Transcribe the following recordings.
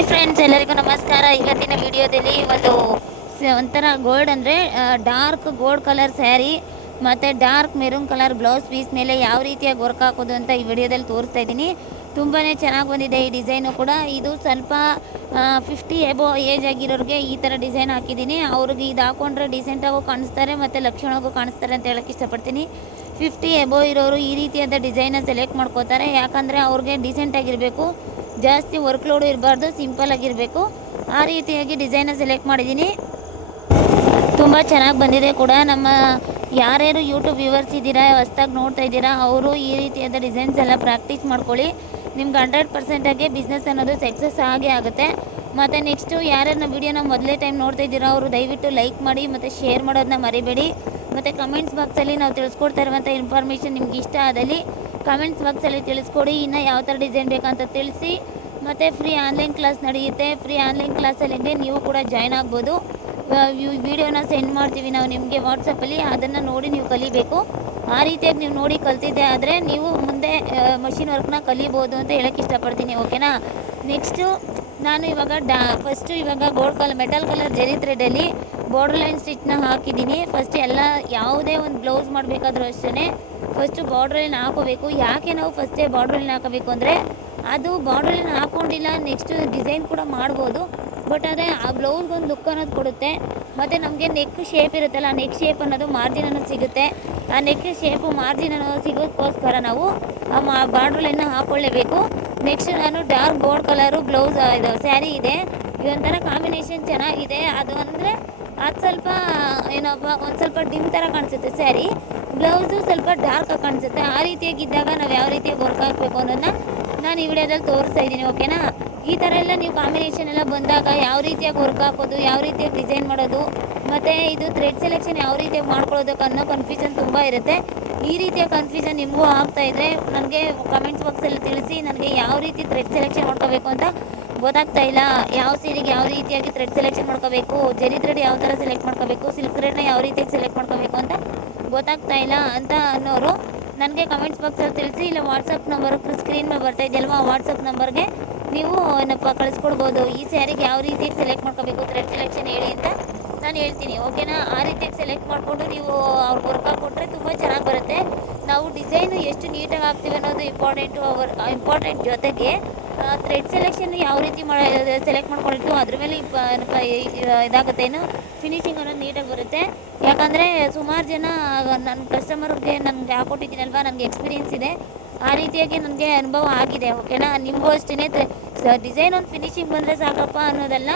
Hi friends ಎಲ್ಲರಿಗೂ ನಮಸ್ಕಾರ. ಇವತ್ತಿನ ವಿಡಿಯೋದಲ್ಲಿ ಒಂದು ಒಂಥರ ಗೋಲ್ಡ್ ಅಂದರೆ ಡಾರ್ಕ್ ಗೋಲ್ಡ್ ಕಲರ್ ಸ್ಯಾರಿ ಮತ್ತು dark maroon colour blouse piece ಮೇಲೆ ಯಾವ ರೀತಿಯಾಗಿ ವರ್ಕ್ ಹಾಕೋದು ಅಂತ ಈ ವಿಡಿಯೋದಲ್ಲಿ ತೋರಿಸ್ತಾ ಇದ್ದೀನಿ. ತುಂಬಾ ಚೆನ್ನಾಗಿ ಬಂದಿದೆ ಈ ಡಿಸೈನು ಕೂಡ. ಇದು ಸ್ವಲ್ಪ ಫಿಫ್ಟಿ ಎಬೋ ಏಜ್ ಆಗಿರೋರಿಗೆ ಈ ಥರ ಡಿಸೈನ್ ಹಾಕಿದ್ದೀನಿ. ಅವ್ರಿಗೆ ಇದು ಹಾಕೊಂಡ್ರೆ ಡಿಸೆಂಟಾಗೂ ಕಾಣಿಸ್ತಾರೆ ಮತ್ತು ಲಕ್ಷಣಗೂ ಕಾಣಿಸ್ತಾರೆ ಅಂತ ಹೇಳೋಕ್ಕೆ ಇಷ್ಟಪಡ್ತೀನಿ. ಫಿಫ್ಟಿ ಎಬೋ ಇರೋರು ಈ ರೀತಿಯಾದ ಡಿಸೈನ ಸೆಲೆಕ್ಟ್ ಮಾಡ್ಕೋತಾರೆ. ಯಾಕಂದರೆ ಅವ್ರಿಗೆ ಡಿಸೆಂಟ್ ಆಗಿರಬೇಕು. ಜಾಸ್ತಿ ವರ್ಕ್ ಲೋಡು ಇರಬಾರ್ದು ಸಿಂಪಲ್ ಆಗಿರಬೇಕು. ಆ ರೀತಿಯಾಗಿ ಡಿಸೈನ ಸೆಲೆಕ್ಟ್ ಮಾಡಿದ್ದೀನಿ. ತುಂಬ ಚೆನ್ನಾಗಿ ಬಂದಿದೆ ಕೂಡ. ನಮ್ಮ ಯಾರ್ಯಾರು ಯೂಟ್ಯೂಬ್ ವ್ಯೂವರ್ಸ್ ಇದ್ದೀರಾ, ಹೊಸ್ದಾಗಿ ನೋಡ್ತಾ ಇದ್ದೀರಾ, ಅವರು ಈ ರೀತಿಯಾದ ಡಿಸೈನ್ಸ್ ಎಲ್ಲ ಪ್ರಾಕ್ಟೀಸ್ ಮಾಡ್ಕೊಳ್ಳಿ. ನಿಮ್ಗೆ ಹಂಡ್ರೆಡ್ ಪರ್ಸೆಂಟಾಗಿ ಬಿಸ್ನೆಸ್ ಅನ್ನೋದು ಸಕ್ಸಸ್ ಆಗೇ ಆಗುತ್ತೆ. ಮತ್ತು ನೆಕ್ಸ್ಟು ಯಾರ್ಯಾರು ನಮ್ಮ ವೀಡಿಯೋನ ಮೊದಲೇ ಟೈಮ್ ನೋಡ್ತಾ ಇದ್ದೀರಾ, ಅವರು ದಯವಿಟ್ಟು ಲೈಕ್ ಮಾಡಿ, ಮತ್ತು ಶೇರ್ ಮಾಡೋದನ್ನ ಮರಿಬೇಡಿ. ಮತ್ತು ಕಮೆಂಟ್ಸ್ ಬಾಕ್ಸಲ್ಲಿ ನಾವು ತಿಳಿಸ್ಕೊಡ್ತಾ ಇರುವಂಥ ಇನ್ಫಾರ್ಮೇಷನ್ ನಿಮ್ಗೆ ಇಷ್ಟ ಆದಲ್ಲಿ ಕಮೆಂಟ್ಸ್ ಬಾಕ್ಸಲ್ಲಿ ತಿಳಿಸ್ಕೊಡಿ. ಇನ್ನು ಯಾವ ಥರ ಡಿಸೈನ್ ಬೇಕಂತ ತಿಳಿಸಿ. ಮತ್ತು ಫ್ರೀ ಆನ್ಲೈನ್ ಕ್ಲಾಸ್ ನಡೆಯುತ್ತೆ. ಫ್ರೀ ಆನ್ಲೈನ್ ಕ್ಲಾಸಲ್ಲಿ ನೀವು ಕೂಡ ಜಾಯ್ನ್ ಆಗ್ಬೋದು. ವಿಡಿಯೋನ ಸೆಂಡ್ ಮಾಡ್ತೀವಿ ನಾವು ನಿಮಗೆ ವಾಟ್ಸಪ್ಪಲ್ಲಿ ಅದನ್ನು ನೋಡಿ ನೀವು ಕಲಿಬೇಕು. ಆ ರೀತಿಯಾಗಿ ನೀವು ನೋಡಿ ಕಲ್ತಿದ್ದೆ ಆದರೆ ನೀವು ಮುಂದೆ ಮಷಿನ್ ವರ್ಕ್ನ ಕಲಿಬೋದು ಅಂತ ಹೇಳೋಕ್ಕೆ ಇಷ್ಟಪಡ್ತೀನಿ ಓಕೆನಾ ನೆಕ್ಸ್ಟು ನಾನು ಇವಾಗ ಡಾ ಫಸ್ಟು ಇವಾಗ ಗೋಲ್ಡ್ ಕಲರ್ ಮೆಟಲ್ ಕಲರ್ ಜರಿ ಥ್ರೆಡಲ್ಲಿ ಬಾರ್ಡರ್ ಲೈನ್ ಸ್ಟಿಚ್ನ ಹಾಕಿದ್ದೀನಿ. ಫಸ್ಟ್ ಎಲ್ಲ ಯಾವುದೇ ಒಂದು ಬ್ಲೌಸ್ ಮಾಡಬೇಕಾದ್ರೂ ಅಷ್ಟೇ ಫಸ್ಟು ಬಾರ್ಡ್ರಲ್ಲಿ ಹಾಕೋಬೇಕು ಯಾಕೆ ನಾವು ಫಸ್ಟೇ ಬಾರ್ಡ್ರಲ್ಲಿ ಹಾಕೋಬೇಕು ಅಂದರೆ ಅದು ಬಾರ್ಡ್ರಲ್ಲಿ ಹಾಕ್ಕೊಂಡಿಲ್ಲ ನೆಕ್ಸ್ಟ್ ಡಿಸೈನ್ ಕೂಡ ಮಾಡ್ಬೋದು. ಬಟ್ ಅದೇ ಆ ಬ್ಲೌಸ್ಗೆ ಒಂದು ಲುಕ್ ಅನ್ನೋದು ಕೊಡುತ್ತೆ. ಮತ್ತು ನಮಗೆ ನೆಕ್ ಶೇಪ್ ಇರುತ್ತಲ್ಲ, ಆ ನೆಕ್ ಶೇಪ್ ಅನ್ನೋದು ಮಾರ್ಜಿನ್ ಅನ್ನೋದು ಸಿಗುತ್ತೆ. ಆ ನೆಕ್ ಶೇಪು ಮಾರ್ಜಿನ್ ಅನ್ನೋದು ಸಿಗೋದಕ್ಕೋಸ್ಕರ ನಾವು ಆ ಮಾ ಬಾರ್ಡ್ರ್ ಹಾಕ್ಕೊಳ್ಳೇಬೇಕು ನೆಕ್ಸ್ಟ್ ನಾನು ಡಾರ್ಕ್ ಬೋರ್ಡ್ ಕಲರು ಬ್ಲೌಸ್ ಇದು ಸ್ಯಾರಿ ಇದೆ. ಇದೊಂಥರ ಕಾಂಬಿನೇಷನ್ ಚೆನ್ನಾಗಿದೆ. ಅದು ಅಂದರೆ ಅದು ಸ್ವಲ್ಪ ಏನಪ್ಪ ಒಂದು ಸ್ವಲ್ಪ ಡಿಮ್ ಥರ ಕಾಣಿಸುತ್ತೆ ಸ್ಯಾರಿ ಬ್ಲೌಸು ಸ್ವಲ್ಪ ಡಾರ್ಕ್ ಆಗಿ ಕಾಣಿಸುತ್ತೆ. ಆ ರೀತಿಯಾಗಿದ್ದಾಗ ನಾವು ಯಾವ ರೀತಿಯಾಗಿ ವರ್ಕ್ ಹಾಕಬೇಕು ಅನ್ನೋದನ್ನ ನಾನು ಈ ವಿಡಿಯೋದಲ್ಲಿ ತೋರಿಸ್ತಾ ಇದ್ದೀನಿ ಓಕೆನಾ ಈ ಥರ ಎಲ್ಲ ನೀವು ಕಾಂಬಿನೇಷನ್ ಎಲ್ಲ ಬಂದಾಗ ಯಾವ ರೀತಿಯಾಗಿ ವರ್ಕ್ ಹಾಕೋದು, ಯಾವ ರೀತಿಯಾಗಿ ಡಿಸೈನ್ ಮಾಡೋದು, ಮತ್ತು ಇದು ಥ್ರೆಡ್ ಸೆಲೆಕ್ಷನ್ ಯಾವ ರೀತಿಯಾಗಿ ಮಾಡ್ಕೊಳ್ಳೋದಕ್ಕೆ ಅನ್ನೋ ಕನ್ಫ್ಯೂಷನ್ ತುಂಬ ಇರುತ್ತೆ. ಈ ರೀತಿಯ ಕನ್ಫ್ಯೂಷನ್ ನಿಮಗೂ ಆಗ್ತಾ ಇದ್ದರೆ ನನಗೆ ಕಮೆಂಟ್ಸ್ ಬಾಕ್ಸಲ್ಲಿ ತಿಳಿಸಿ, ನನಗೆ ಯಾವ ರೀತಿ ಥ್ರೆಡ್ ಸೆಲೆಕ್ಷನ್ ಮಾಡ್ಕೋಬೇಕು ಅಂತ ಗೊತ್ತಾಗ್ತಾ ಇಲ್ಲ. ಯಾವ ಸೀರೆಗೆ ಯಾವ ರೀತಿಯಾಗಿ ಥ್ರೆಡ್ ಸೆಲೆಕ್ಷನ್ ಮಾಡ್ಕೋಬೇಕು ಜರಿ ಥ್ರೆಡ್ ಯಾವ ಥರ ಸೆಲೆಕ್ಟ್ ಮಾಡ್ಕೋಬೇಕು ಸಿಲ್ಕ್ ಥ್ರೆಡ್ನ ಯಾವ ರೀತಿಯಾಗಿ ಸೆಲೆಕ್ಟ್ ಮಾಡ್ಕೋಬೇಕು ಅಂತ ಗೊತ್ತಾಗ್ತಾ ಇಲ್ಲ ಅಂತ ಅನ್ನೋರು ನನಗೆ ಕಮೆಂಟ್ಸ್ ಬಾಕ್ಸಲ್ಲಿ ತಿಳಿಸಿ, ಇಲ್ಲ ವಾಟ್ಸಪ್ ನಂಬರ್ ಸ್ಕ್ರೀನ್ ಮೇಲೆ ಬರ್ತಾ ಇದೆಯಲ್ವ ವಾಟ್ಸಪ್ ನಂಬರ್ಗೆ ನೀವು, ಏನಪ್ಪ, ಕಳಿಸ್ಕೊಡ್ಬೋದು. ಈ ಸ್ಯಾರಿಗೆ ಯಾವ ರೀತಿ ಸೆಲೆಕ್ಟ್ ಮಾಡ್ಕೋಬೇಕು ಥ್ರೆಡ್ ಸೆಲೆಕ್ಷನ್ ಹೇಳಿ ಅಂತ ನಾನು ಹೇಳ್ತೀನಿ ಓಕೆನಾ ಆ ರೀತಿಯಾಗಿ ಸೆಲೆಕ್ಟ್ ಮಾಡಿಕೊಂಡು ನೀವು ಅವ್ರಿಗೆ ವರ್ಕ್ ಹಾಕ್ಕೊಟ್ರೆ ತುಂಬ ಚೆನ್ನಾಗಿ ಬರುತ್ತೆ. ನಾವು ಡಿಸೈನು ಎಷ್ಟು ನೀಟಾಗಿ ಹಾಕ್ತೀವಿ ಅನ್ನೋದು ಇಂಪಾರ್ಟೆಂಟು ಅವರ್ ಇಂಪಾರ್ಟೆಂಟ್ ಜೊತೆಗೆ ಥ್ರೆಡ್ ಸೆಲೆಕ್ಷನ್ ಯಾವ ರೀತಿ ಮಾಡಿ ಸೆಲೆಕ್ಟ್ ಮಾಡ್ಕೊಂಡಿರ್ತೀವೋ ಅದ್ರ ಮೇಲೆ ಇದಾಗುತ್ತೆ. ಏನು ಫಿನಿಶಿಂಗ್ ಅನ್ನೋದು ನೀಟಾಗಿ ಬರುತ್ತೆ. ಯಾಕಂದರೆ ಸುಮಾರು ಜನ ನನ್ನ ಕಸ್ಟಮರ್ಗೆ ನನಗೆ ಹಾಕೊಟ್ಟಿದ್ದೀನಲ್ವ ನನಗೆ ಎಕ್ಸ್ಪೀರಿಯೆನ್ಸ್ ಇದೆ. ಆ ರೀತಿಯಾಗಿ ನನಗೆ ಅನುಭವ ಆಗಿದೆ ಓಕೆನಾ ನಿಮಗೂ ಅಷ್ಟೇ ಡಿಸೈನ್ ಒಂದು ಫಿನಿಶಿಂಗ್ ಬಂದರೆ ಸಾಕಪ್ಪ ಅನ್ನೋದಲ್ಲ.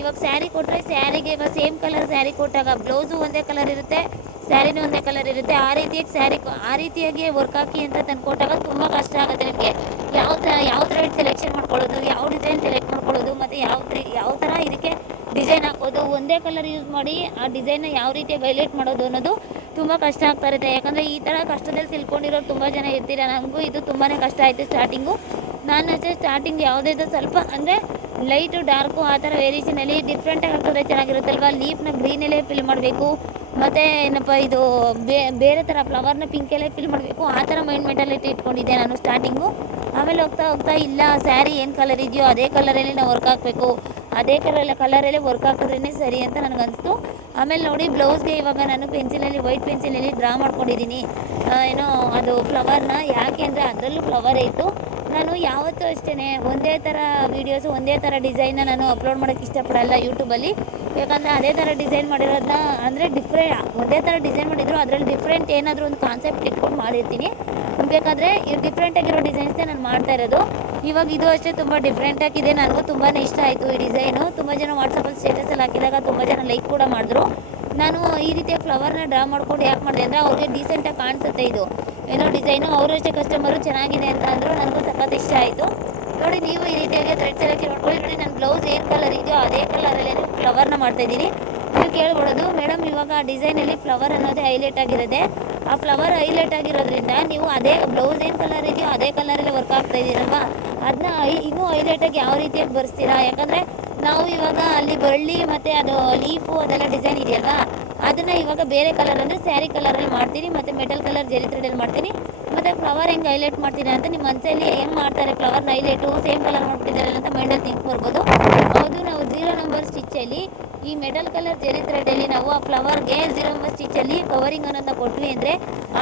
ಇವಾಗ ಸ್ಯಾರಿ ಕೊಟ್ಟರೆ ಸ್ಯಾರಿಗೆ ಇವಾಗ ಸೇಮ್ ಕಲರ್ ಸ್ಯಾರಿ ಕೊಟ್ಟಾಗ ಬ್ಲೌಸು ಒಂದೇ ಕಲರ್ ಇರುತ್ತೆ. ಸ್ಯಾರಿನೂ ಒಂದೇ ಕಲರ್ ಇರುತ್ತೆ. ಆ ರೀತಿಯಾಗಿ ಸ್ಯಾರಿ ಆ ರೀತಿಯಾಗಿ ವರ್ಕ್ ಹಾಕಿ ಅಂತ ತಂದು ಕೊಟ್ಟಾಗ ತುಂಬ ಕಷ್ಟ ಆಗುತ್ತೆ ನಿಮಗೆ. ಯಾವ ಥರ ಯಾವ ಥರ ಸೆಲೆಕ್ಷನ್ ಮಾಡ್ಕೊಳ್ಳೋದು, ಯಾವ ಡಿಸೈನ್ ಸೆಲೆಕ್ಟ್ ಮಾಡ್ಕೊಳ್ಳೋದು, ಮತ್ತು ಯಾವ ಯಾವ ಥರ ಇದಕ್ಕೆ ಡಿಸೈನ್ ಹಾಕೋದು, ಒಂದೇ ಕಲರ್ ಯೂಸ್ ಮಾಡಿ ಆ ಡಿಸೈನ್ನ ಯಾವ ರೀತಿ ಹೈಲೈಟ್ ಮಾಡೋದು ಅನ್ನೋದು ತುಂಬ ಕಷ್ಟ ಆಗ್ತಾ ಇರುತ್ತೆ. ಯಾಕಂದರೆ ಈ ಥರ ಕಷ್ಟದಲ್ಲಿ ತಿಳ್ಕೊಂಡಿರೋರು ತುಂಬ ಜನ ಇರ್ತೀರ. ನನಗೂ ಇದು ತುಂಬಾ ಕಷ್ಟ ಆಯಿತು ಸ್ಟಾರ್ಟಿಂಗು ನಾನು ಅಷ್ಟೇ ಸ್ಟಾರ್ಟಿಂಗ್ ಯಾವುದೇ ಸ್ವಲ್ಪ ಅಂದರೆ ಲೈಟು ಡಾರ್ಕು ಆ ಥರ ವೇರಿಯೇಷನಲ್ಲಿ ಡಿಫ್ರೆಂಟಾಗಿ ಹಾಕಿದ್ರೆ ಚೆನ್ನಾಗಿರುತ್ತಲ್ವ? ಲೀಫ್ನ ಗ್ರೀನಲ್ಲೇ ಫಿಲ್ ಮಾಡಬೇಕು. ಮತ್ತು ಏನಪ್ಪ ಇದು ಬೇರೆ ಥರ ಫ್ಲವರ್ನ ಪಿಂಕಲ್ಲೇ ಫಿಲ್ ಮಾಡಬೇಕು. ಆ ಥರ ಮೈಂಡ್ ಮೆಂಟಾಲಿಟಿ ಇಟ್ಕೊಂಡಿದ್ದೆ ನಾನು ಸ್ಟಾರ್ಟಿಂಗು ಆಮೇಲೆ ಹೋಗ್ತಾ ಹೋಗ್ತಾ ಇಲ್ಲ ಸ್ಯಾರಿ ಏನು ಕಲರ್ ಇದೆಯೋ ಅದೇ ಕಲರಲ್ಲಿ ನಾವು ವರ್ಕ್ ಹಾಕಬೇಕು. ಅದೇ ಕಲರ್ ಕಲರಲ್ಲೇ ವರ್ಕ್ ಹಾಕಿದ್ರೇ ಸರಿ ಅಂತ ನನಗನ್ನಿಸ್ತು ಆಮೇಲೆ ನೋಡಿ ಬ್ಲೌಸ್ಗೆ ಇವಾಗ ನಾನು ಪೆನ್ಸಿಲಲ್ಲಿ ವೈಟ್ ಪೆನ್ಸಿಲಲ್ಲಿ ಡ್ರಾ ಮಾಡ್ಕೊಂಡಿದ್ದೀನಿ. ಏನೋ ಅದು ಫ್ಲವರ್ನ ಯಾಕೆ ಅಂದರೆ ಅದರಲ್ಲೂ ಫ್ಲವರ್ ಇತ್ತು. ನಾನು ಯಾವತ್ತೂ ಅಷ್ಟೇ ಒಂದೇ ಥರ ವೀಡಿಯೋಸು ಒಂದೇ ಥರ ಡಿಸೈನ್ನ ನಾನು ಅಪ್ಲೋಡ್ ಮಾಡೋಕ್ಕೆ ಇಷ್ಟಪಡಲ್ಲ ಯೂಟ್ಯೂಬಲ್ಲಿ ಯಾಕಂದರೆ ಅದೇ ಥರ ಡಿಸೈನ್ ಮಾಡಿರೋದನ್ನ ಅಂದರೆ ಡಿಫ್ರೆ ಒಂದೇ ಥರ ಡಿಸೈನ್ ಮಾಡಿದ್ರು ಅದರಲ್ಲಿ ಡಿಫ್ರೆಂಟ್ ಏನಾದರೂ ಒಂದು ಕಾನ್ಸೆಪ್ಟ್ ಇಟ್ಕೊಂಡು ಮಾಡಿರ್ತೀನಿ. ಬೇಕಾದರೆ ಈ ಡಿಫ್ರೆಂಟಾಗಿರೋ ಡಿಸೈನ್ಸ್ನೇ ನಾನು ಮಾಡ್ತಾ ಇರೋದು. ಇವಾಗ ಇದು ಅಷ್ಟೇ ತುಂಬ ಡಿಫ್ರೆಂಟಾಗಿದೆ ನನಗೂ ತುಂಬಾ ಇಷ್ಟ ಆಯಿತು ಈ ಡಿಸೈನು ತುಂಬ ಜನ ವಾಟ್ಸಪ್ಪಲ್ಲಿ ಸ್ಟೇಟಸಲ್ಲಿ ಹಾಕಿದಾಗ ತುಂಬ ಜನ ಲೈಕ್ ಕೂಡ ಮಾಡಿದ್ರು. ನಾನು ಈ ರೀತಿಯ ಫ್ಲವರ್ನ ಡ್ರಾ ಮಾಡ್ಕೊಂಡು ಯಾಕೆ ಮಾಡಿದೆ ಅಂದರೆ ಅವ್ರಿಗೆ ಡೀಸೆಂಟಾಗಿ ಕಾಣಿಸುತ್ತೆ ಇದು. ಏನೋ ಡಿಸೈನು ಅವರಷ್ಟೇ ಕಸ್ಟಮರು ಚೆನ್ನಾಗಿದೆ ಅಂತ ಅಂದರು ನನಗೂ ಸಖತ್ ಇಷ್ಟ ಆಯಿತು. ನೋಡಿ ನೀವು ಈ ರೀತಿಯಾಗಿ ಥ್ರೆಡ್ ಸೆಲೆಕ್ಷನ್ ಮಾಡ್ಕೊಳ್ಳಿ ನೋಡಿ ನನ್ನ ಬ್ಲೌಸ್ ಏನು ಕಲರ್ ಇದೆಯೋ ಅದೇ ಕಲರಲ್ಲೇ ಫ್ಲವರ್ನ ಮಾಡ್ತಾಯಿದ್ದೀನಿ ನೀವು ಕೇಳ್ಬಿಡೋದು ಮೇಡಮ್ ಇವಾಗ ಆ ಡಿಸೈನಲ್ಲಿ ಫ್ಲವರ್ ಅನ್ನೋದೇ ಹೈಲೈಟ್ ಆಗಿರೋದೆ. ಆ ಫ್ಲವರ್ ಹೈಲೈಟ್ ಆಗಿರೋದ್ರಿಂದ ನೀವು ಅದೇ ಬ್ಲೌಸ್ ಏನು ಕಲರ್ ಇದೆಯೋ ಅದೇ ಕಲರಲ್ಲೇ ವರ್ಕ್ ಆಗ್ತಾ ಇದ್ದೀರಲ್ವಾ? ಅದನ್ನ ಇನ್ನೂ ಹೈಲೈಟಾಗಿ ಯಾವ ರೀತಿಯಾಗಿ ಬರ್ಸ್ತೀರಾ? ಯಾಕಂದರೆ ನಾವು ಇವಾಗ ಅಲ್ಲಿ ಬಳ್ಳಿ ಮತ್ತು ಅದು ಲೀಫು ಅದೆಲ್ಲ ಡಿಸೈನ್ ಇದೆಯಲ್ಲ ಅದನ್ನು ಇವಾಗ ಬೇರೆ ಕಲರ್ ಅಂದರೆ ಸ್ಯಾರಿ ಕಲರಲ್ಲಿ ಮಾಡ್ತೀನಿ, ಮತ್ತು ಮೆಟಲ್ ಕಲರ್ ಜೆರಿ ಥ್ರೆಡಲ್ಲಿ ಮಾಡ್ತೀನಿ. ಮತ್ತು ಫ್ಲವರ್ ಹೆಂಗೆ ಹೈಲೈಟ್ ಮಾಡ್ತೀನಿ ಅಂತ ನಿಮ್ಮ ಮನಸ್ಸಲ್ಲಿ ಹೆಂಗೆ ಮಾಡ್ತಾರೆ ಫ್ಲವರ್ನ ಹೈಲೈಟು ಸೇಮ್ ಕಲರ್ ಮಾಡ್ಬಿಟ್ಟಿದ್ದಾರಲ್ಲ ಅಂತ ಮೈಂಡಲ್ಲಿ ಥಿಂಕ್ ಬರ್ಬೋದು. ಹೌದು ನಾವು ಜೀರೋ ನಂಬರ್ ಸ್ಟಿಚ್ಚಲ್ಲಿ ಈ ಮೆಟಲ್ ಕಲರ್ ಜೆರಿ ಥ್ರೆಡಲ್ಲಿ ನಾವು ಆ ಫ್ಲವರ್ಗೆ ಜೀರೋ ಸ್ಟಿಚಲ್ಲಿ ಕವರಿಂಗ್ ಅನ್ನೋದನ್ನ ಕೊಟ್ವಿ ಅಂದರೆ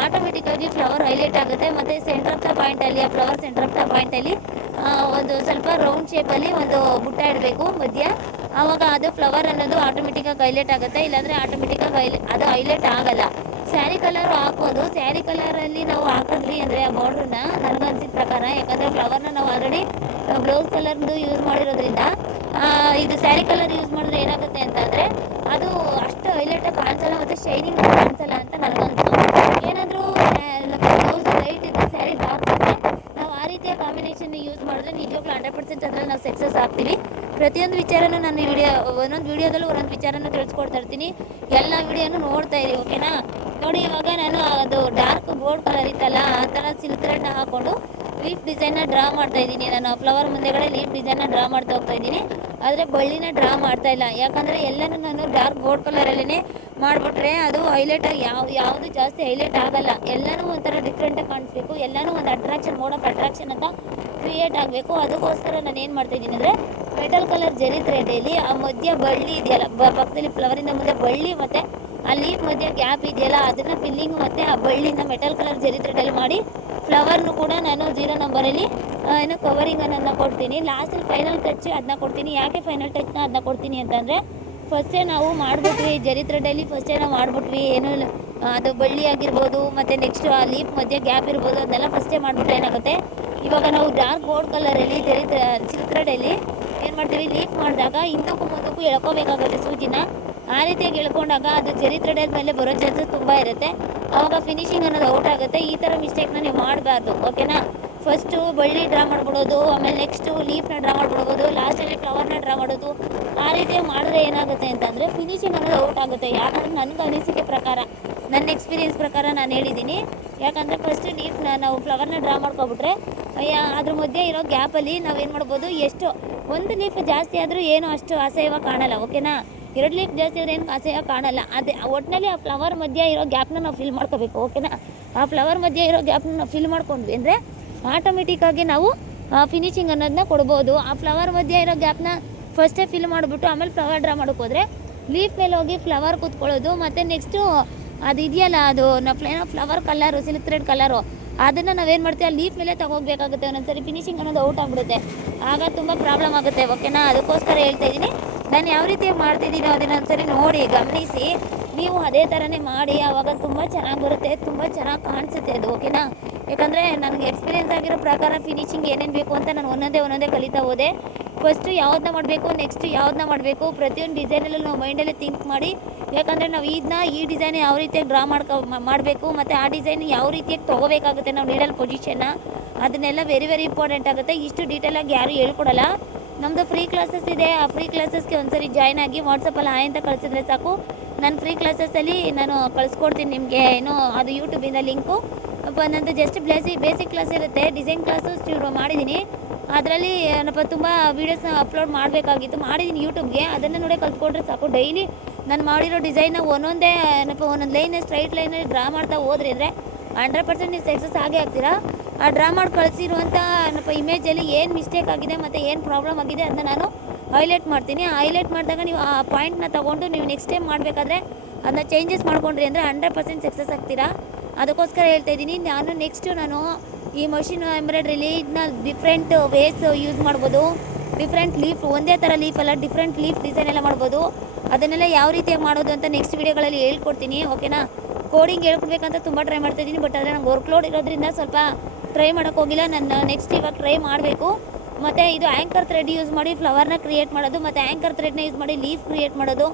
ಆಟೋಮೆಟಿಕ್ಕಾಗಿ ಫ್ಲವರ್ ಹೈಲೈಟ್ ಆಗುತ್ತೆ. ಮತ್ತು ಸೆಂಟರ್ ಆಫ್ ದ ಪಾಯಿಂಟಲ್ಲಿ ಆ ಫ್ಲವರ್ ಸೆಂಟರ್ ಆಫ್ ದ ಪಾಯಿಂಟಲ್ಲಿ ಒಂದು ಸ್ವಲ್ಪ ರೌಂಡ್ ಶೇಪಲ್ಲಿ ಒಂದು ಬುಟ್ಟ ಇಡಬೇಕು ಮಧ್ಯ. ಆವಾಗ ಅದು ಫ್ಲವರ್ ಅನ್ನೋದು ಆಟೋಮೆಟಿಕ್ಕಾಗಿ ಹೈಲೈಟ್ ಆಗುತ್ತೆ. ಇಲ್ಲಾಂದರೆ ಆಟೋಮೆಟಿಕ್ಕಾಗಿ ಹೈಲೈ ಅದು ಹೈಲೈಟ್ ಆಗಲ್ಲ. ಸ್ಯಾರಿ ಕಲರ್ ಹಾಕ್ಬೋದು. ಸ್ಯಾರಿ ಕಲರಲ್ಲಿ ನಾವು ಹಾಕಿದ್ವಿ ಅಂದರೆ ಆ ಬಾರ್ಡ್ರನ್ನ ನನಗನ್ಸಿದ ಪ್ರಕಾರ, ಯಾಕಂದರೆ ಫ್ಲವರ್ನ ನಾವು ಆಲ್ರೆಡಿ ಬ್ಲೌಸ್ ಕಲರ್ದು ಯೂಸ್ ಮಾಡಿರೋದ್ರಿಂದ ಇದು ಸ್ಯಾರಿ ಕಲರ್ ಯೂಸ್ ಮಾಡಿದ್ರೆ ಏನಾಗುತ್ತೆ ಅಂತಂದರೆ ಅದು ಅಷ್ಟು ಹೈಲೈಟಾಗಿ ಕಾಣಿಸಲ್ಲ ಮತ್ತು ಶೈನಿಂಗ್ ಕಾಣಿಸಲ್ಲ ಅಂತ ನನಗಂತು. ಏನಾದರೂ ಬ್ಲೌಸ್ ಲೈಟ್ ಇದ್ದರೆ ಸ್ಯಾರಿ ಡಾರ್ಕ್ ಇದ್ದರೆ ನಾವು ಆ ರೀತಿಯ ಕಾಂಬಿನೇಷನ್ ಯೂಸ್ ಮಾಡಿದ್ರೆ ನಿಜವಾಗ್ಲೂ ಹಂಡ್ರೆಡ್ ಪರ್ಸೆಂಟ್ ಅದ್ರಲ್ಲಿ ನಾವು ಸಕ್ಸಸ್ ಆಗ್ತೀವಿ. ಪ್ರತಿಯೊಂದು ವಿಚಾರನೂ ನಾನು ವಿಡಿಯೋ ಒಂದೊಂದು ವಿಡಿಯೋದಲ್ಲೂ ಒಂದೊಂದು ವಿಚಾರನ ತಿಳಿಸ್ಕೊಡ್ತಾ ಇರ್ತೀನಿ. ಎಲ್ಲ ವಿಡಿಯೋನು ನೋಡ್ತಾ ಇರಿ ಓಕೆನಾ ನೋಡಿ, ಇವಾಗ ನಾನು ಅದು ಡಾರ್ಕ್ ಗೋಲ್ಡ್ ಕಲರ್ ಇತ್ತಲ್ಲ, ಆ ಥರ ಸಿಲ್ಕ್ ಹಾಕೊಂಡು ಲೀಫ್ ಡಿಸೈನ್ನ ಡ್ರಾ ಮಾಡ್ತಾ ಇದ್ದೀನಿ. ನಾನು ಫ್ಲವರ್ ಮುಂದೆಗಡೆ ಲೀಫ್ ಡಿಸೈನ್ನ ಡ್ರಾ ಮಾಡ್ತಾ ಹೋಗ್ತಾ ಇದ್ದೀನಿ. ಆದರೆ ಬಳ್ಳಿನ ಡ್ರಾ ಮಾಡ್ತಾ ಇಲ್ಲ. ಯಾಕಂದರೆ ಎಲ್ಲನೂ ನಾನು ಡಾರ್ಕ್ ಗೋಲ್ಡ್ ಕಲರಲ್ಲೇ ಮಾಡಿಬಿಟ್ರೆ ಅದು ಹೈಲೈಟಾಗಿ ಯಾವ, ಯಾವುದು ಜಾಸ್ತಿ ಹೈಲೈಟ್ ಆಗಲ್ಲ. ಎಲ್ಲನೂ ಒಂಥರ ಡಿಫ್ರೆಂಟಾಗಿ ಕಾಣಿಸ್ಬೇಕು. ಎಲ್ಲನೂ ಒಂದು ಅಟ್ರಾಕ್ಷನ್ ಮೋಡ್ ಆಫ್ ಅಟ್ರಾಕ್ಷನ್ ಅಂತ ಕ್ರಿಯೇಟ್ ಆಗಬೇಕು. ಅದಕ್ಕೋಸ್ಕರ ನಾನು ಏನು ಮಾಡ್ತಾ ಇದ್ದೀನಿ ಅಂದರೆ ಮೆಟಲ್ ಕಲರ್ ಜರಿ ಥ್ರೆಡಲ್ಲಿ ಆ ಮಧ್ಯ ಬಳ್ಳಿ ಇದೆಯಲ್ಲ ಪಕ್ಕದಲ್ಲಿ ಫ್ಲವರಿಂದ ಮುಂದೆ ಬಳ್ಳಿ ಮತ್ತು ಆ ಲೀಫ್ ಮಧ್ಯ ಗ್ಯಾಪ್ ಇದೆಯಲ್ಲ, ಅದನ್ನು ಫಿಲ್ಲಿಂಗ್ ಮತ್ತು ಆ ಬಳ್ಳಿನ ಮೆಟಲ್ ಕಲರ್ ಜರಿ ಥ್ರೆಡಲ್ಲಿ ಮಾಡಿ ಫ್ಲವರ್ನು ಕೂಡ ನಾನು ಜೀರೋ ನಂಬರಲ್ಲಿ ಏನು ಕವರಿಂಗ್ ಕೊಡ್ತೀನಿ. ಲಾಸ್ಟಲ್ಲಿ ಫೈನಲ್ ಟಚ್ ಅದನ್ನ ಕೊಡ್ತೀನಿ. ಯಾಕೆ ಫೈನಲ್ ಟಚ್ನ ಅದನ್ನ ಕೊಡ್ತೀನಿ ಅಂತಂದರೆ ಫಸ್ಟೇ ನಾವು ಮಾಡಿಬಿಟ್ವಿ ಜರಿ ಥ್ರೆಡಲ್ಲಿ ಫಸ್ಟೇ ನಾವು ಮಾಡಿಬಿಟ್ವಿ. ಏನು ಅದು ಬಳ್ಳಿ ಆಗಿರ್ಬೋದು, ಮತ್ತು ನೆಕ್ಸ್ಟ್ ಆ ಲೀಫ್ ಮಧ್ಯೆ ಗ್ಯಾಪ್ ಇರ್ಬೋದು, ಅದನ್ನೆಲ್ಲ ಫಸ್ಟೇ ಮಾಡಿಬಿಟ್ರೆ ಏನಾಗುತ್ತೆ? ಇವಾಗ ನಾವು ಡಾರ್ಕ್ ಗೋಲ್ಡ್ ಕಲರಲ್ಲಿ ಸಿಲ್ಕ್ ಥ್ರೆಡಲ್ಲಿ ಏನು ಮಾಡ್ತೀವಿ? ಲೀಫ್ ಮಾಡಿದಾಗ ಹಿಂದಕ್ಕೂ ಮುಂದಕ್ಕೂ ಎಳ್ಕೋಬೇಕಾಗುತ್ತೆ ಸೂಜಿನ. ಆ ರೀತಿಯಾಗಿ ಎಳ್ಕೊಂಡಾಗ ಅದು ಜರಿ ಮೇಲೆ ಬರೋ ಚಾನ್ಸಸ್ ತುಂಬ ಇರುತ್ತೆ. ಆವಾಗ ಫಿನಿಶಿಂಗ್ ಅನ್ನೋದು ಔಟ್ ಆಗುತ್ತೆ. ಈ ಥರ ಮಿಸ್ಟೇಕ್ನ ನೀವು ಮಾಡಬಾರ್ದು ಓಕೆನಾ ಫಸ್ಟು ಬಳ್ಳಿ ಡ್ರಾ ಮಾಡ್ಬಿಡೋದು, ಆಮೇಲೆ ನೆಕ್ಸ್ಟು ಲೀಫ್ನ ಡ್ರಾ ಮಾಡ್ಬಿಡ್ಬೋದು ಲಾಸ್ಟಲ್ಲಿ ಫ್ಲವರ್ನ ಡ್ರಾ ಮಾಡೋದು. ಆ ರೀತಿ ಮಾಡಿದ್ರೆ ಏನಾಗುತ್ತೆ ಅಂತಂದರೆ ಫಿನಿಶಿಂಗ್ ಅನ್ನೋದು ಔಟ್ ಆಗುತ್ತೆ. ಯಾಕಂದರೆ ನನಗೆ ಅನಿಸಿಕೆ ಪ್ರಕಾರ ನನ್ನ ಎಕ್ಸ್ಪೀರಿಯೆನ್ಸ್ ಪ್ರಕಾರ ನಾನು ಹೇಳಿದ್ದೀನಿ ಯಾಕಂದರೆ ಫಸ್ಟ್ ಲೀಫ್ನ ನಾವು ಫ್ಲವರ್ನ ಡ್ರಾ ಮಾಡ್ಕೊಬಿಟ್ರೆ ಅದ್ರ ಮಧ್ಯೆ ಇರೋ ಗ್ಯಾಪಲ್ಲಿ ನಾವೇನು ಮಾಡ್ಬೋದು, ಎಷ್ಟು, ಒಂದು ಲೀಫ್ ಜಾಸ್ತಿ ಆದರೂ ಏನು ಅಷ್ಟು ಅಸಹ್ಯವಾಗಿ ಕಾಣಲ್ಲ ಓಕೆನಾ ಎರಡು ಲೀಫ್ ಜಾಸ್ತಿ ಆದರೆ ಏನು ಅಸಹ್ಯ ಕಾಣಲ್ಲ. ಅದೇ ಒಟ್ಟಿನಲ್ಲಿ ಆ ಫ್ಲವರ್ ಮಧ್ಯೆ ಇರೋ ಗ್ಯಾಪ್ನ ನಾವು ಫಿಲ್ ಮಾಡ್ಕೋಬೇಕು ಓಕೆನಾ ಆ ಫ್ಲವರ್ ಮಧ್ಯೆ ಇರೋ ಗ್ಯಾಪ್ನ ನಾವು ಫಿಲ್ ಮಾಡ್ಕೊಂಡ್ವಿ ಅಂದರೆ ಆಟೋಮೆಟಿಕ್ಕಾಗಿ ನಾವು ಫಿನಿಶಿಂಗ್ ಅನ್ನೋದನ್ನ ಕೊಡ್ಬೋದು. ಆ ಫ್ಲವರ್ ಮಧ್ಯೆ ಇರೋ ಗ್ಯಾಪ್ನ ಫಸ್ಟೇ ಫಿಲ್ ಮಾಡಿಬಿಟ್ಟು ಆಮೇಲೆ ಫ್ಲವರ್ ಡ್ರಾ ಮಾಡ್ಕೋದ್ರೆ ಲೀಫ್ ಮೇಲೆ ಹೋಗಿ ಫ್ಲವರ್ ಕೂತ್ಕೊಳ್ಳೋದು, ಮತ್ತು ನೆಕ್ಸ್ಟು ಅದು ಇದೆಯಲ್ಲ ಅದು? ನಾವು ಏನೋ flower colour silk thread colour ಅದನ್ನು ನಾವೇನು ಮಾಡ್ತೀವಿ? ಆ ಲೀಫ್ ಮೇಲೆ ತಗೋಬೇಕಾಗುತ್ತೆ ಒಂದೊಂದ್ಸರಿ ಫಿನಿಶಿಂಗ್ ಅನ್ನೋದು ಔಟ್ ಆಗಿಬಿಡುತ್ತೆ. ಆಗ ತುಂಬ ಪ್ರಾಬ್ಲಮ್ ಆಗುತ್ತೆ. ಓಕೆನಾ ಅದಕ್ಕೋಸ್ಕರ ಹೇಳ್ತಾ ಇದ್ದೀನಿ. ನಾನು ಯಾವ ರೀತಿ ಮಾಡ್ತಿದ್ದೀನೋ ಅದನ್ನ ಒಂದ್ಸರಿ ನೋಡಿ, ಗಮನಿಸಿ. ನೀವು ಅದೇ ಥರನೇ ಮಾಡಿ, ಆವಾಗ ತುಂಬ ಚೆನ್ನಾಗಿ ಬರುತ್ತೆ, ತುಂಬ ಚೆನ್ನಾಗಿ ಕಾಣಿಸುತ್ತೆ ಅದು ಓಕೆನಾ ಯಾಕಂದರೆ ನನಗೆ ಎಕ್ಸ್ಪೀರಿಯನ್ಸ್ ಆಗಿರೋ ಪ್ರಕಾರ ಫಿನಿಶಿಂಗ್ ಏನೇನು ಬೇಕು ಅಂತ ನಾನು ಒಂದೊಂದೇ ಒಂದೊಂದೇ ಕಲಿತಾ ಹೋದೆ. ಫಸ್ಟು ಯಾವ್ದನ್ನ ಮಾಡಬೇಕು ನೆಕ್ಸ್ಟ್ ಯಾವ್ದನ್ನ ಮಾಡಬೇಕು, ಪ್ರತಿಯೊಂದು ಡಿಸೈನಲ್ಲೂ ನಾವು ಮೈಂಡಲ್ಲಿ ಥಿಂಕ್ ಮಾಡಿ, ಯಾಕಂದರೆ ನಾವು ಇದನ್ನ ಈ ಡಿಸೈನ್ ಯಾವ ರೀತಿಯಾಗಿ ಡ್ರಾ ಮಾಡ್ಕೊ ಮಾಡಬೇಕು ಮತ್ತು ಆ ಡಿಸೈನ್ ಯಾವ ರೀತಿಯಾಗಿ ತೊಗೋಬೇಕಾಗುತ್ತೆ ನಾವು ನೀಡಲ್ ಪೊಸಿಷನ್ನ ಅದನ್ನೆಲ್ಲ ವೆರಿ ವೆರಿ ಇಂಪಾರ್ಟೆಂಟ್ ಆಗುತ್ತೆ. ಇಷ್ಟು ಡೀಟೇಲಾಗಿ ಯಾರು ಹೇಳ್ಕೊಡಲ್ಲ. ನಮ್ಮದು ಫ್ರೀ ಕ್ಲಾಸಸ್ ಇದೆ. ಆ ಫ್ರೀ ಕ್ಲಾಸಸ್ಗೆ ಒಂದ್ಸರಿ ಜಾಯ್ನ್ ಆಗಿ ವಾಟ್ಸಪ್ಪಲ್ಲಿ ಹಾಯ್ ಅಂತ ಕಳಿಸಿದ್ರೆ ಸಾಕು. ನಾನು ಫ್ರೀ ಕ್ಲಾಸಸ್ಸಲ್ಲಿ ನಾನು ಕಳಿಸ್ಕೊಡ್ತೀನಿ ನಿಮಗೆ ಏನು ಅದು ಯೂಟ್ಯೂಬಿಂದ ಲಿಂಕು ನಂದು ಜಸ್ಟ್ ಬೇಸಿಕ್ ಬೇಸಿಕ್ ಕ್ಲಾಸ್ ಇರುತ್ತೆ. ಡಿಸೈನ್ ಕ್ಲಾಸಸ್ ಮಾಡಿದ್ದೀನಿ ಅದರಲ್ಲಿ ಏನಪ್ಪ, ತುಂಬ ವೀಡಿಯೋಸ್ನ ಅಪ್ಲೋಡ್ ಮಾಡಬೇಕಾಗಿತ್ತು. ಮಾಡಿದ್ದೀನಿ ಯೂಟ್ಯೂಬ್ಗೆ ಅದನ್ನು ನೋಡಿ ಕಲ್ತ್ಕೊಂಡ್ರೆ ಸಾಕು. ಡೈಲಿ ನಾನು ಮಾಡಿರೋ ಡಿಸೈನ್ನ ಒಂದೊಂದೇ ಏನಪ್ಪ, ಒಂದೊಂದು ಲೈನ್ ಸ್ಟ್ರೈಟ್ ಲೈನಲ್ಲಿ ಡ್ರಾ ಮಾಡ್ತಾ ಹೋದ್ರಿ ಅಂದರೆ ಹಂಡ್ರೆಡ್ ಪರ್ಸೆಂಟ್ ನೀವು ಸಕ್ಸಸ್ ಆಗೇ ಆಗ್ತೀರಾ? ಆ ಡ್ರಾ ಮಾಡಿ ಕಳಿಸಿರುವಂಥ ಏನಪ್ಪ ಇಮೇಜಲ್ಲಿ ಏನು ಮಿಸ್ಟೇಕ್ ಆಗಿದೆ ಮತ್ತು ಏನು ಪ್ರಾಬ್ಲಮ್ ಆಗಿದೆ ಅದನ್ನ ನಾನು ಹೈಲೈಟ್ ಮಾಡ್ತೀನಿ. ಹೈಲೈಟ್ ಮಾಡಿದಾಗ ನೀವು ಆ ಪಾಯಿಂಟ್ನ ತೊಗೊಂಡು ನೀವು ನೆಕ್ಸ್ಟ್ ಟೈಮ್ ಮಾಡಬೇಕಾದ್ರೆ ಅದನ್ನ ಚೇಂಜಸ್ ಮಾಡ್ಕೊಂಡ್ರಿ ಅಂದರೆ ಹಂಡ್ರೆಡ್ ಪರ್ಸೆಂಟ್ ಸಕ್ಸಸ್ ಆಗ್ತೀರಾ? ಅದಕ್ಕೋಸ್ಕರ ಹೇಳ್ತಾ ಇದ್ದೀನಿ. ನಾನು ನೆಕ್ಸ್ಟು ನಾನು ಈ ಮಷಿನ್ ಎಂಬ್ರಾಯ್ಡ್ರಿಲಿ ಇದನ್ನ ಡಿಫ್ರೆಂಟ್ ವೇಸ್ ಯೂಸ್ ಮಾಡ್ಬೋದು. ಡಿಫ್ರೆಂಟ್ ಲೀಫ್ ಒಂದೇ ಥರ ಲೀಫ್ ಅಲ್ಲ ಡಿಫ್ರೆಂಟ್ ಲೀಫ್ ಡಿಸೈನ್ ಎಲ್ಲ ಮಾಡ್ಬೋದು. ಅದನ್ನೆಲ್ಲ ಯಾವ ರೀತಿಯಾಗಿ ಮಾಡೋದು ಅಂತ ನೆಕ್ಸ್ಟ್ ವೀಡಿಯೋಗಳಲ್ಲಿ ಹೇಳ್ಕೊಡ್ತೀನಿ ಓಕೆನಾ ಕೋಡಿಂಗ್ ಹೇಳ್ಕೊಡ್ಬೇಕಂತ ತುಂಬ ಟ್ರೈ ಮಾಡ್ತಾ ಇದ್ದೀನಿ ಬಟ್ ಆದರೆ ನಂಗೆ ವರ್ಕ್ಲೋಡ್ ಇರೋದ್ರಿಂದ ಸ್ವಲ್ಪ ಟ್ರೈ ಮಾಡೋಕೆ ಹೋಗಿಲ್ಲ. ನಾನು ನೆಕ್ಸ್ಟ್ ಇವಾಗ ಟ್ರೈ ಮಾಡಬೇಕು. ಮತ್ತು ಇದು ಆ್ಯಂಕರ್ ಥ್ರೆಡ್ ಯೂಸ್ ಮಾಡಿ ಫ್ಲವರ್ನ ಕ್ರಿಯೇಟ್ ಮಾಡೋದು, ಮತ್ತು ಆ್ಯಂಕರ್ ಥ್ರೆಡ್ನ ಯೂಸ್ ಮಾಡಿ ಲೀಫ್ ಕ್ರಿಯೇಟ್ ಮಾಡೋದು.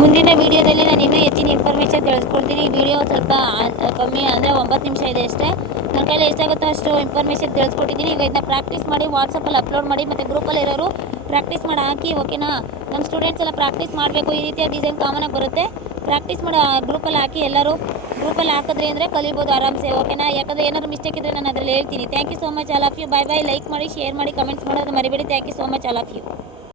ಮುಂದಿನ ವೀಡಿಯೋದಲ್ಲಿ ನಾನು ಇನ್ನೂ ಹೆಚ್ಚಿನ ಇನ್ಫಾರ್ಮೇಷನ್ ತಿಳಿಸ್ಕೊಡ್ತೀನಿ. ಈ ವಿಡಿಯೋ ಸ್ವಲ್ಪ ಕಮ್ಮಿ ಅಂದರೆ ಒಂಬತ್ತು ನಿಮಿಷ ಇದೆ ಅಷ್ಟೇ. ನನ್ನ ಕೈಲಿ ಎಷ್ಟಾಗುತ್ತೋ ಅಷ್ಟು ಇನ್ಫಾರ್ಮೇಷನ್ ತಿಳಿಸ್ಕೊಟ್ಟಿದ್ದೀನಿ. ಈಗ ಇದನ್ನ ಪ್ರಾಕ್ಟೀಸ್ ಮಾಡಿ ವಾಟ್ಸಪ್ಪಲ್ಲಿ ಅಪ್ಲೋಡ್ ಮಾಡಿ, ಮತ್ತು ಗ್ರೂಪಲ್ಲಿ ಇರೋರು ಪ್ರಾಕ್ಟೀಸ್ ಮಾಡಿ ಹಾಕಿ ಓಕೆನಾ ನಮ್ಮ ಸ್ಟೂಡೆಂಟ್ಸ್ ಎಲ್ಲ ಪ್ರಾಕ್ಟೀಸ್ ಮಾಡಬೇಕು. ಈ ರೀತಿಯ ಡಿಸೈನ್ ಕಾಮನಾಗಿ ಬರುತ್ತೆ. ಪ್ರಾಕ್ಟೀಸ್ ಮಾಡಿ ಗ್ರೂಪಲ್ಲಿ ಹಾಕಿ ಎಲ್ಲರೂ ಗ್ರೂಪಲ್ಲಿ ಹಾಕಿದ್ರೆ ಅಂದರೆ ಕಲಿಬೋದು ಆರಾಮ್ಸೆ ಓಕೆನಾ ಯಾಕಂದರೆ ಏನಾದ್ರು ಮಿಸ್ಟೇಕ್ ಇದ್ದರೆ ನಾನು ಅದರಲ್ಲಿ ಹೇಳ್ತೀನಿ. Thank you so much all of you bye bye like ಮಾಡಿ ಶೇರ್ ಮಾಡಿ ಕಮೆಂಟ್ಸ್ ಮಾಡೋದು ಮರಿಬೇಡಿ. Thank you so much all of you